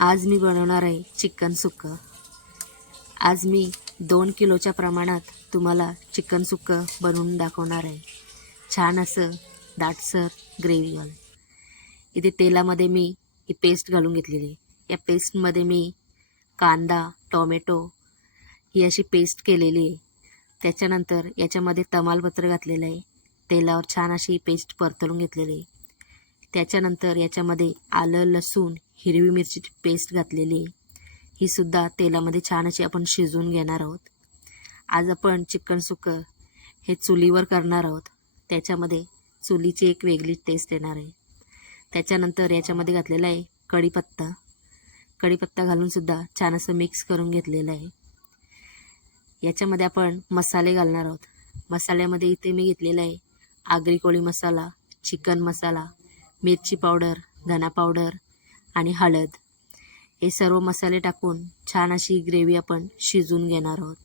आज मी बनवणार आहे चिकन सुक्कं. आज मी दोन किलोच्या प्रमाणात तुम्हाला चिकन सुक्कं बनवून दाखवणार आहे. छान असं दाटसर ग्रेव्हीवालं इथे तेलामध्ये मी ही पेस्ट घालून घेतलेली आहे. या पेस्टमध्ये मी कांदा टोमॅटो ही अशी पेस्ट केलेली आहे. त्याच्यानंतर याच्यामध्ये तमालपत्र घातलेलं आहे. तेलावर छान अशी पेस्ट परतळून घेतलेली आहे. त्याच्यानंतर याच्यामध्ये आलं लसूण हिरवी मिरचीची पेस्ट घातलेली आहे. ही सुद्धा तेलामध्ये छान अशी आपण शिजवून घेणार आहोत. आज आपण चिकन सुकं हे चुलीवर करणार आहोत. त्याच्यामध्ये चुलीची एक वेगळी टेस्ट येणार आहे. त्याच्यानंतर याच्यामध्ये घातलेला आहे कढीपत्ता. कढीपत्ता घालूनसुद्धा छान असं मिक्स करून घेतलेलं आहे. याच्यामध्ये आपण मसाले घालणार आहोत. मसाल्यामध्ये इथे मी घेतलेला आहे आगरी कोळी मसाला चिकन मसाला मिरची पावडर धना पावडर आणि हळद. हे सर्व मसाले टाकून छान अशी ग्रेव्ही आपण शिजून घेणार आहोत.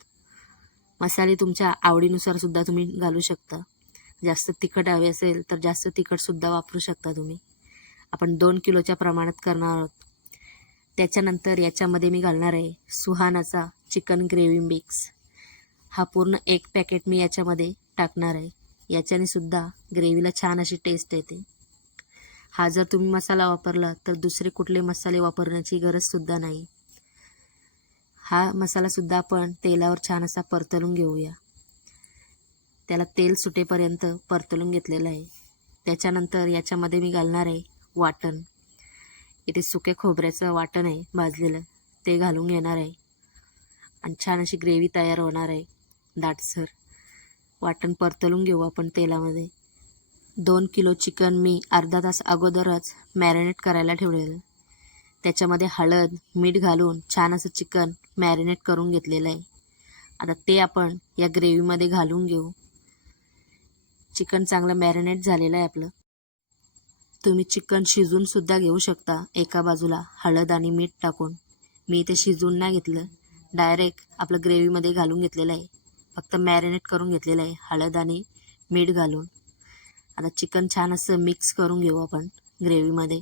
मसाले तुमच्या आवडीनुसार सुद्धा तुम्ही घालू शकता. जास्त तिखट हवे असेल तर जास्त तिखटसुद्धा वापरू शकता तुम्ही. आपण दोन किलोच्या प्रमाणात करणार आहोत. त्याच्यानंतर याच्यामध्ये मी घालणार आहे सुहानाचा चिकन ग्रेव्ही मिक्स हा पूर्ण एक पॅकेट मी याच्यामध्ये टाकणार आहे. याच्याने सुद्धा ग्रेव्हीला छान अशी टेस्ट येते. हा जर तुम्ही मसाला वापरला तर दुसरे कुठले मसाले वापरण्याची गरजसुद्धा नाही. हा मसालासुद्धा आपण तेलावर छान असा परतलून घेऊया. त्याला तेल सुटेपर्यंत परतलून घेतलेलं आहे. त्याच्यानंतर याच्यामध्ये मी घालणार आहे वाटण. इथे सुक्या खोबऱ्याचं वाटण आहे भाजलेलं. ते घालून घेणार आहे. आणि छान अशी ग्रेव्ही तयार होणार आहे. दाटसर. वाटण परतलून घेऊ आपण तेलामध्ये. दोन किलो चिकन मी अर्धा तास अगोदरच मॅरिनेट करायला ठेवलेलं त्याच्यामध्ये हळद मीठ घालून छान असं चिकन मॅरिनेट करून घेतलेलं आहे. आता ते आपण या ग्रेव्हीमध्ये घालून घेऊ. चिकन चांगलं मॅरिनेट झालेलं आहे आपलं. तुम्ही चिकन शिजूनसुद्धा घेऊ शकता एका बाजूला हळद आणि मीठ टाकून. मी इथे शिजून नाही घेतलं. डायरेक्ट आपलं ग्रेव्हीमध्ये घालून घेतलेलं आहे. फक्त मॅरिनेट करून घेतलेलं आहे हळद आणि मीठ घालून. आता चिकन छान असं मिक्स करून घेऊ आपण ग्रेव्हीमध्ये.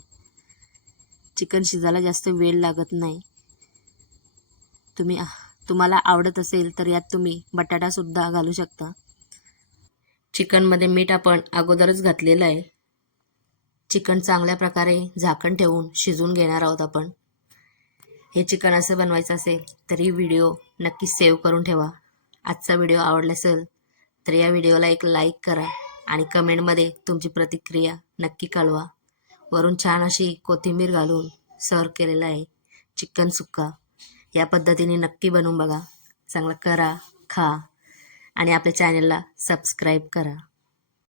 चिकन शिजायला जास्त वेळ लागत नाही. तुम्ही तुम्हाला आवडत असेल तर यात तुम्ही बटाटासुद्धा घालू शकता. चिकनमध्ये मीठ आपण अगोदरच घातलेलं आहे. चिकन चांगल्या प्रकारे झाकण ठेवून शिजून घेणार आहोत आपण. हे चिकन असं बनवायचं असेल तरी व्हिडिओ नक्की सेव्ह करून ठेवा. आजचा व्हिडिओ आवडला असेल तर या व्हिडिओला एक लाईक करा. आणि कमेंटमध्ये तुमची प्रतिक्रिया नक्की कळवा. वरून छान अशी कोथिंबीर घालून सर्व केलेलं आहे. चिकन सुक्का. या पद्धतीने नक्की बनवून बघा. चांगलं करा खा आणि आपल्या चॅनलला सबस्क्राईब करा.